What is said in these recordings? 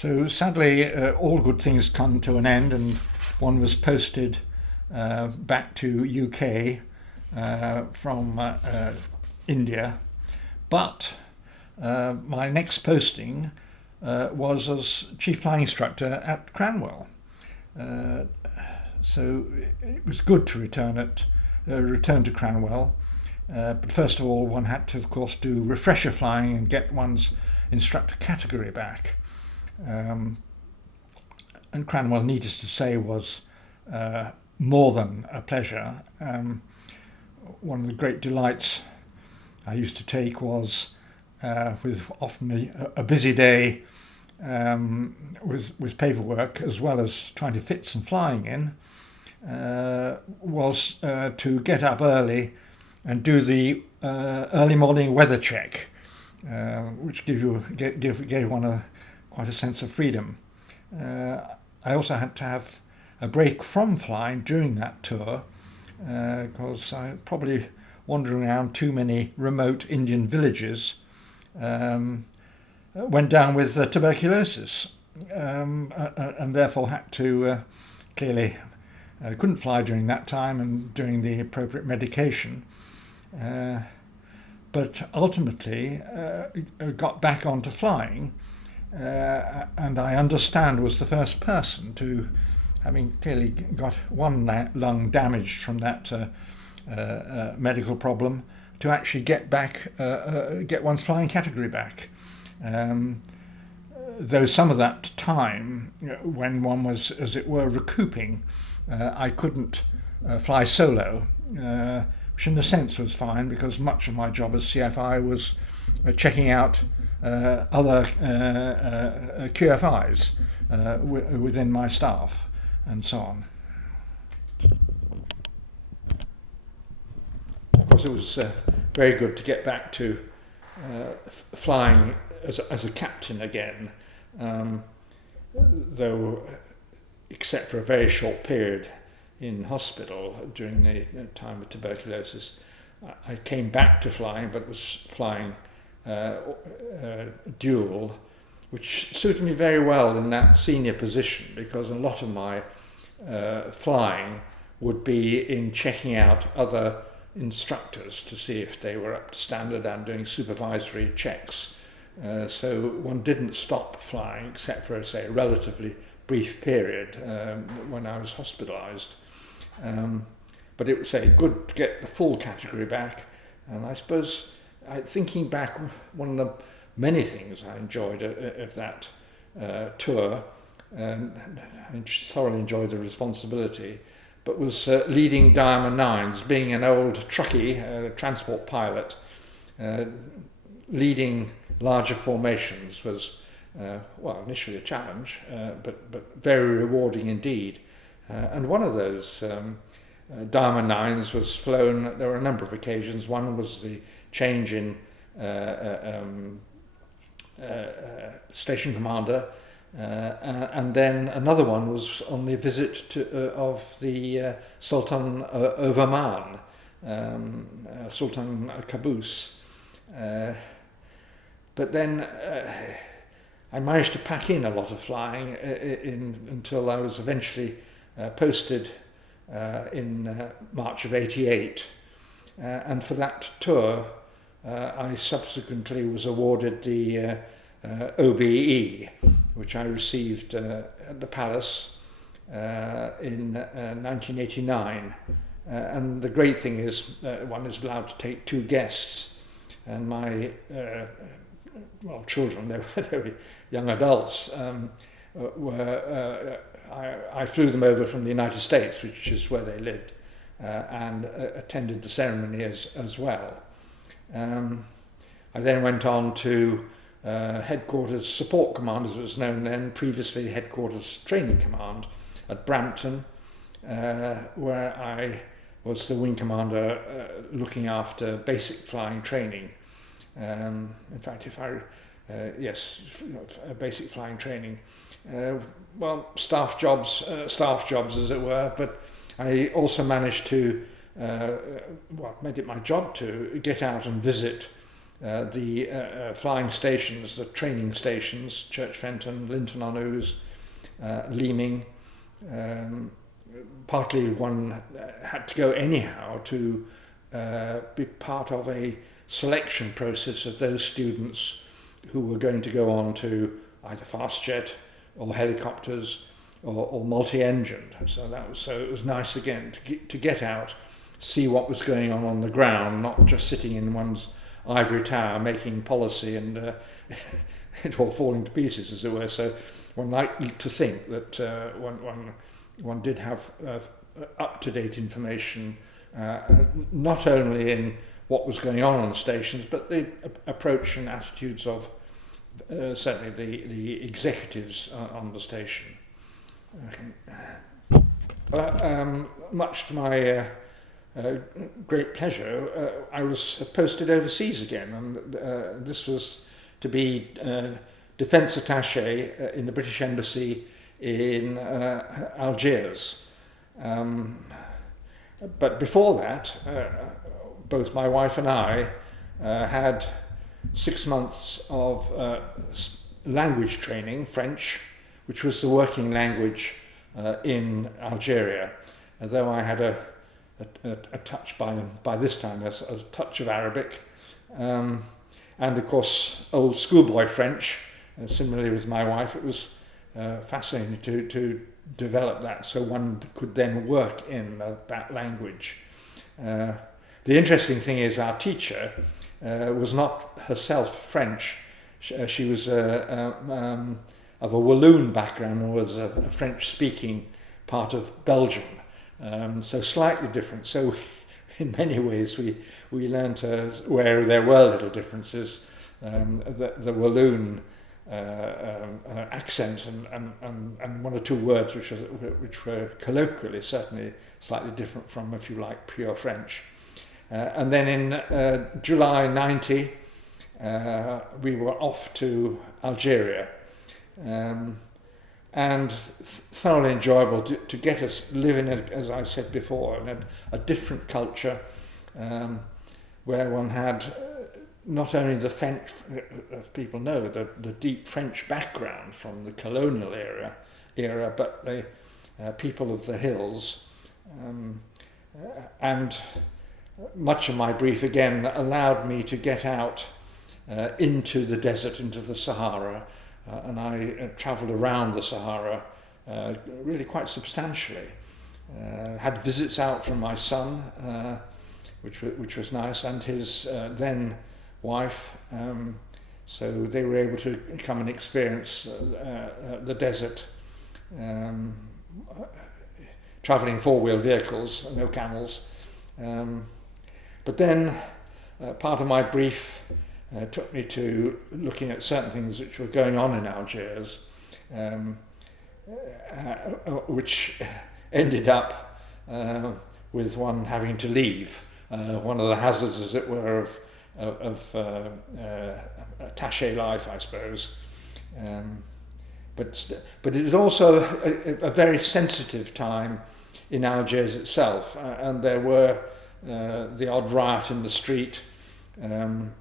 So sadly, all good things come to an end, and one was posted back to UK from India. But my next posting was as chief flying instructor at Cranwell. So it was good to return to Cranwell. But first of all, one had to, of course, do refresher flying and get one's instructor category back. And Cranwell, needless to say, was more than a pleasure. One of the great delights I used to take was, with often a busy day with paperwork, as well as trying to fit some flying in, was to get up early and do the early morning weather check, which gave one quite a sense of freedom. I also had to have a break from flying during that tour because I probably wandered around too many remote Indian villages. Went down with tuberculosis and therefore had to clearly couldn't fly during that time and during the appropriate medication. But ultimately got back onto flying, and I understand was the first person to, having clearly got one lung damaged from that medical problem, to actually get one's flying category back. Though some of that time, when one was, as it were, recouping, I couldn't fly solo, which in a sense was fine, because much of my job as CFI was checking out other QFIs within my staff and so on. Of course, it was very good to get back to flying as a captain again, though except for a very short period in hospital during the time of tuberculosis. I came back to flying, but was flying dual, which suited me very well in that senior position, because a lot of my flying would be in checking out other instructors to see if they were up to standard and doing supervisory checks. So one didn't stop flying except for, say, a relatively brief period when I was hospitalised. But it was good to get the full category back, and I suppose thinking back, one of the many things I enjoyed of that tour, and I thoroughly enjoyed the responsibility, but was leading Diamond Nines, being an old truckie, transport pilot. Leading larger formations was, initially a challenge, but very rewarding indeed. And one of those Diamond Nines was flown, there were a number of occasions. One was the change in station commander, and then another one was on the visit of the Sultan of Oman, Sultan Qaboos. But then I managed to pack in a lot of flying until I was eventually posted in March of '88. And for that tour, I subsequently was awarded the OBE, which I received at the Palace in 1989. And the great thing is one is allowed to take two guests, and my children, they were young adults, I flew them over from the United States, which is where they lived, and attended the ceremony as well. I then went on to Headquarters Support Command, as it was known then, previously Headquarters Training Command at Brampton, where I was the wing commander looking after basic flying training. In fact, basic flying training. Staff jobs as it were, but I also managed to, made it my job to get out and visit the flying stations, the training stations, Church Fenton, Linton on Ouse, Leeming. Partly one had to go anyhow to be part of a selection process of those students who were going to go on to either fast jet or helicopters or multi-engined. So it was nice again to get out, see what was going on the ground, not just sitting in one's ivory tower making policy and it all falling to pieces, as it were. So one liked to think that one did have up-to-date information, not only in what was going on the stations, but the approach and attitudes of certainly the executives on the station. Much to my great pleasure, I was posted overseas again, and this was to be defence attaché in the British Embassy in Algiers. But before that, both my wife and I had 6 months of language training, French, which was the working language in Algeria, although I had a touch by this time, a touch of Arabic, and of course old schoolboy French. Similarly with my wife, it was fascinating to develop that, so one could then work in that language. The interesting thing is our teacher was not herself French. She was of a Walloon background and was a French-speaking part of Belgium, so slightly different. So in many ways we learned where there were little differences, the Walloon accent and one or two words which were colloquially certainly slightly different from, if you like, pure French. And then in July 90, we were off to Algeria, and thoroughly enjoyable to get us living, as I said before, in a different culture, where one had not only the French, as people know, the deep French background from the colonial era, but the people of the hills, and much of my brief again allowed me to get out into the desert, into the Sahara, and I travelled around the Sahara really quite substantially. Had visits out from my son, which was nice, and his then wife, so they were able to come and experience the desert, travelling four-wheel vehicles, no camels. But then part of my brief took me to looking at certain things which were going on in Algiers, which ended up with one having to leave. One of the hazards, as it were, of attaché life, I suppose. But it was also a very sensitive time in Algiers itself, and there were the odd riot in the street, and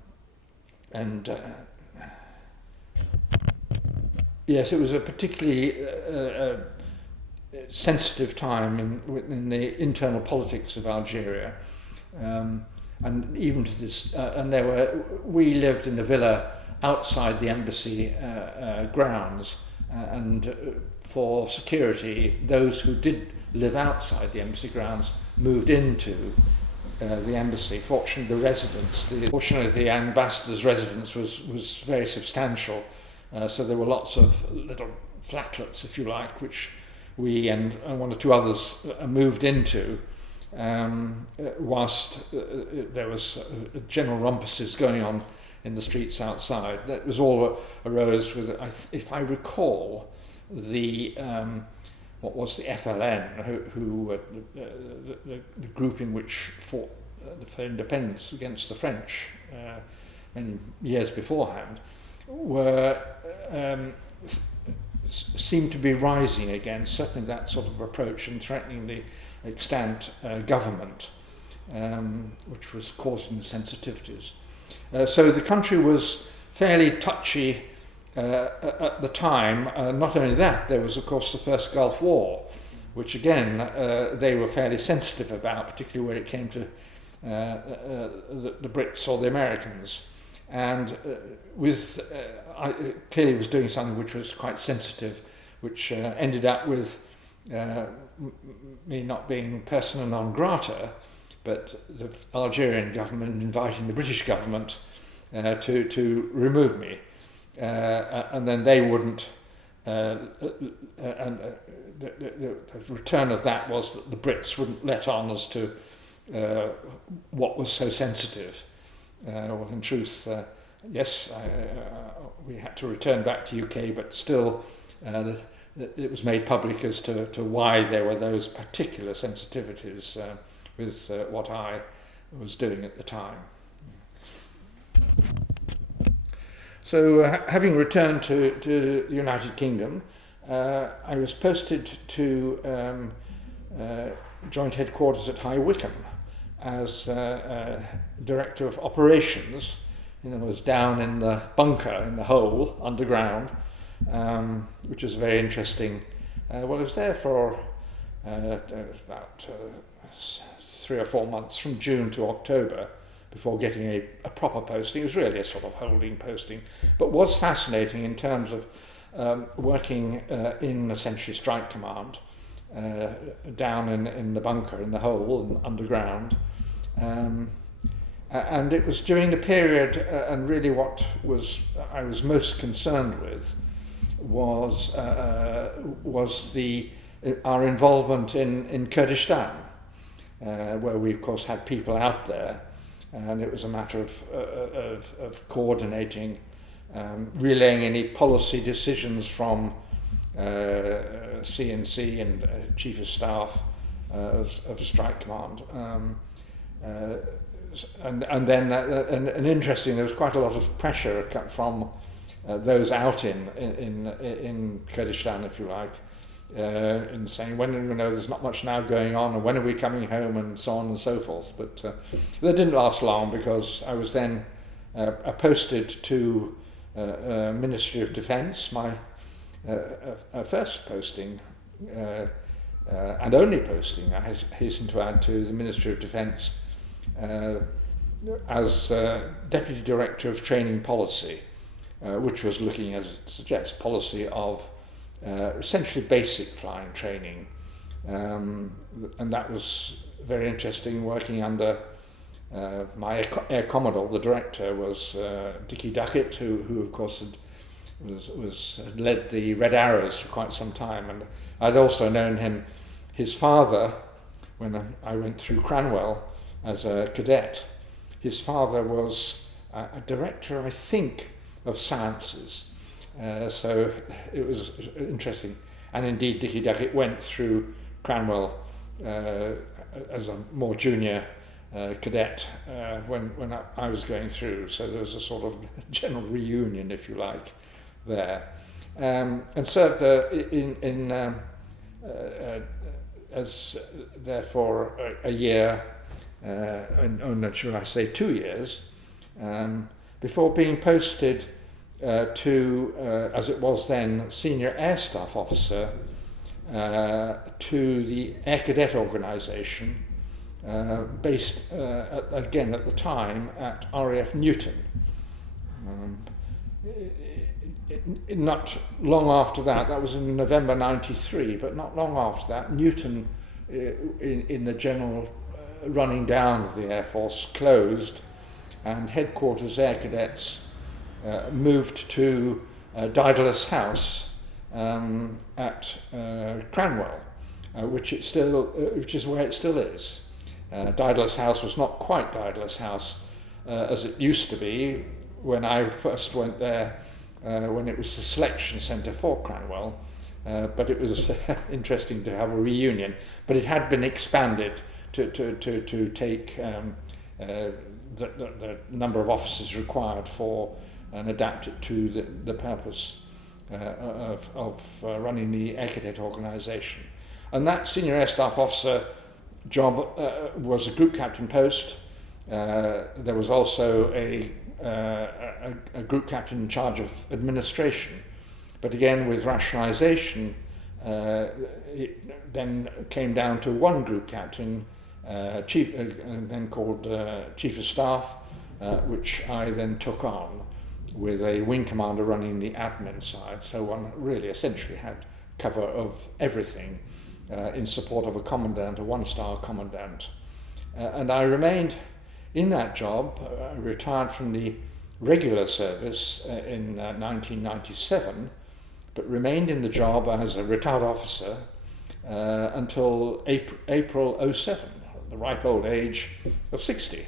yes, it was a particularly sensitive time in the internal politics of Algeria, and even to this, and we lived in the villa outside the embassy grounds, and for security, those who did live outside the embassy grounds moved into the embassy. Fortunately, the ambassador's residence was very substantial, so there were lots of little flatlets, if you like, which we and one or two others moved into, whilst there was general rumpuses going on in the streets outside. That was all arose with, if I recall, the what was the FLN, who the group in which fought for independence against the French many years beforehand, seemed to be rising again, certainly that sort of approach, and threatening the extant government, which was causing the sensitivities. So the country was fairly touchy at the time. Not only that, there was of course the first Gulf War, which again they were fairly sensitive about, particularly when it came to the Brits or the Americans. And I clearly was doing something which was quite sensitive, which ended up with me not being persona non grata, but the Algerian government inviting the British government to remove me. And then they wouldn't, and the return of that was that the Brits wouldn't let on as to what was so sensitive. Well, in truth, yes, we had to return back to UK, but still it was made public as to why there were those particular sensitivities with what I was doing at the time. So having returned to the United Kingdom, I was posted to Joint Headquarters at High Wycombe as Director of Operations. I was down in the bunker, in the hole, underground, which was very interesting. Well, I was there for about 3 or 4 months, from June to October, before getting a proper posting. It was really a sort of holding posting, but was fascinating in terms of working in essentially Strike Command, down in the bunker, in the hole, and underground. And it was during the period, and really what I was most concerned with was our involvement in Kurdistan, where we of course had people out there, and it was a matter of coordinating, relaying any policy decisions from CNC and Chief of Staff of Strike Command. And then, and interesting, there was quite a lot of pressure from those out in Kurdistan, if you like, in saying, when, there's not much now going on, and when are we coming home, and so on and so forth. But that didn't last long, because I was then posted to Ministry of Defence, my first posting, and only posting, I hasten to add, to the Ministry of Defence as Deputy Director of Training Policy, which was looking, as it suggests, policy of essentially basic flying training. And that was very interesting, working under my Air Commodore. The director was Dickie Duckett, who of course had led the Red Arrows for quite some time, and I'd also known his father, when I went through Cranwell as a cadet. His father was a director, I think, of sciences. So it was interesting. And indeed, Dickie Duckett went through Cranwell as a more junior cadet when I was going through. So there was a sort of general reunion, if you like, there. And served as there for a year, and should I say 2 years, before being posted to, as it was then, Senior Air Staff Officer to the Air Cadet Organisation, based, again at the time, at RAF Newton. Not long after that was in November '93, but not long after that, Newton, in the general running down of the Air Force, closed, and headquarters air cadets moved to Daedalus House at Cranwell, which is where it still is. Daedalus House was not quite Daedalus House as it used to be when I first went there, when it was the selection centre for Cranwell, but it was interesting to have a reunion. But it had been expanded to take the number of officers required for, and adapt it to the purpose of running the Air Cadet organisation. And that Senior Air Staff Officer job was a group captain post. There was also a a group captain in charge of administration. But again, with rationalisation, it then came down to one group captain, then called Chief of Staff, which I then took on, with a wing commander running the admin side. So one really essentially had cover of everything in support of a commandant, a one-star commandant. And I remained in that job. I retired from the regular service in 1997, but remained in the job as a retired officer until April 07, the ripe old age of 60.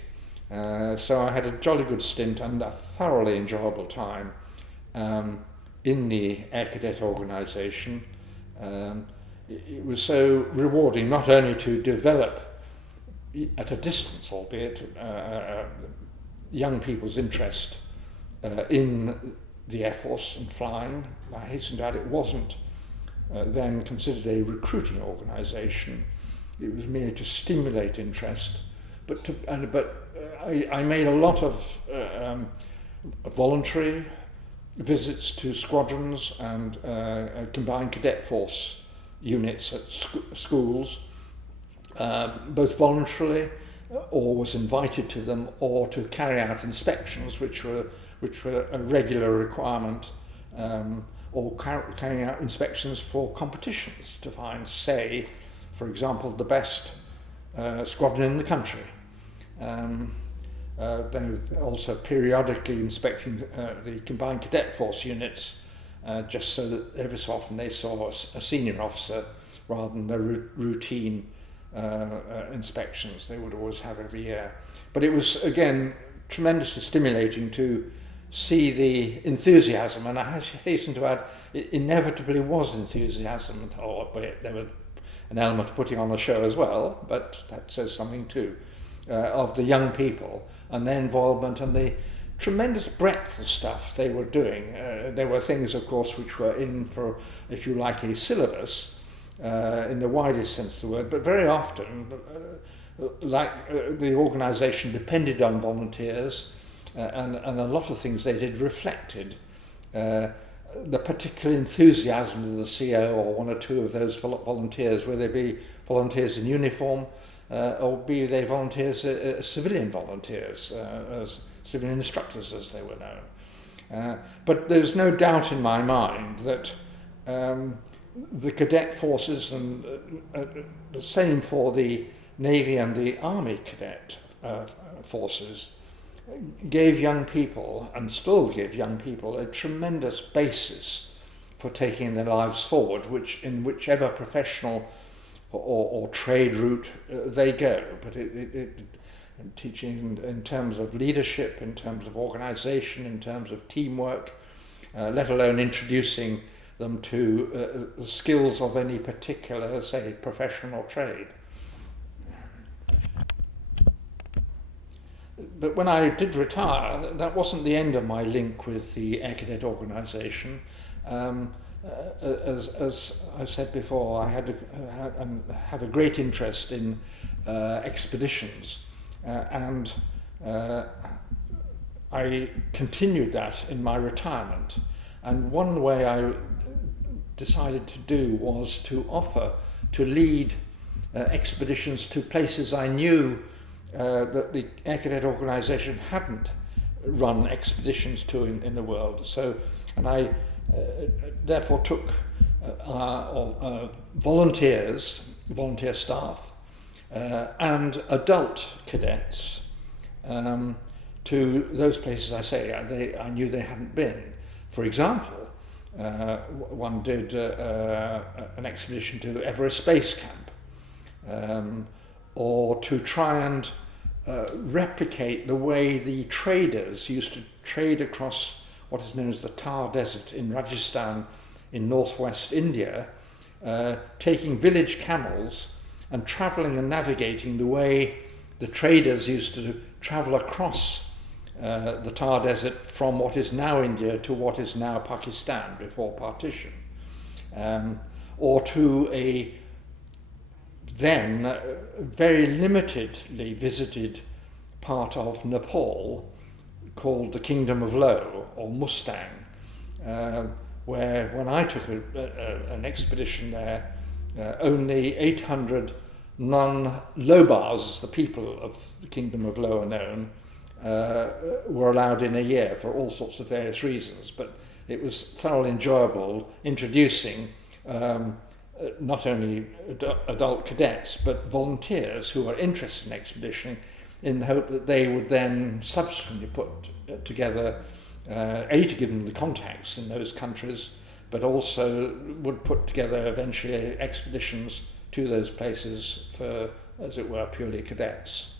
So I had a jolly good stint and a thoroughly enjoyable time in the Air Cadet organisation. It was so rewarding not only to develop at a distance, albeit, young people's interest in the Air Force and flying. I hasten to add it wasn't then considered a recruiting organisation. It was merely to stimulate interest. But I made a lot of voluntary visits to squadrons and combined cadet force units at schools, both voluntarily or was invited to them, or to carry out inspections which were a regular requirement, or carrying out inspections for competitions to find, say, for example, the best squadron in the country. They were also periodically inspecting the combined cadet force units, just so that every so often they saw a senior officer rather than the routine inspections they would always have every year. But it was, again, tremendously stimulating to see the enthusiasm, and I hasten to add, it inevitably was enthusiasm, or there was an element of putting on a show as well, but that says something too, of the young people and their involvement and the tremendous breadth of stuff they were doing. There were things, of course, which were in for, if you like, a syllabus in the widest sense of the word, but very often, the organisation depended on volunteers, and a lot of things they did reflected the particular enthusiasm of the CO or one or two of those volunteers, whether they be volunteers in uniform or be they volunteers, civilian volunteers, as civilian instructors as they were known. But there's no doubt in my mind that the cadet forces, and the same for the Navy and the Army cadet forces, gave young people, and still give young people, a tremendous basis for taking their lives forward, in whichever professional or trade route they go. But teaching in terms of leadership, in terms of organisation, in terms of teamwork, let alone introducing them to the skills of any particular, say, profession or trade. But when I did retire, that wasn't the end of my link with the Air Cadet organisation. As I said before, I have a great interest in expeditions, and I continued that in my retirement. And one way I decided to do was to offer to lead expeditions to places I knew that the Air Cadet organisation hadn't run expeditions to in the world. So, and I therefore took volunteer staff and adult cadets to those places I knew they hadn't been. For example, one did an expedition to Everest Base Camp, or to try and replicate the way the traders used to trade across what is known as the Thar Desert in Rajasthan in northwest India, taking village camels and travelling and navigating the way the traders used to travel across the Thar Desert from what is now India to what is now Pakistan before partition, or to a then very limitedly visited part of Nepal, called the Kingdom of Low, or Mustang, where when I took an expedition there, only 800 non-Lobars, the people of the Kingdom of Low are known, were allowed in a year for all sorts of various reasons. But it was thoroughly enjoyable introducing not only adult cadets but volunteers who were interested in expeditioning, in the hope that they would then subsequently put together, to give them the contacts in those countries, but also would put together eventually expeditions to those places for, as it were, purely cadets.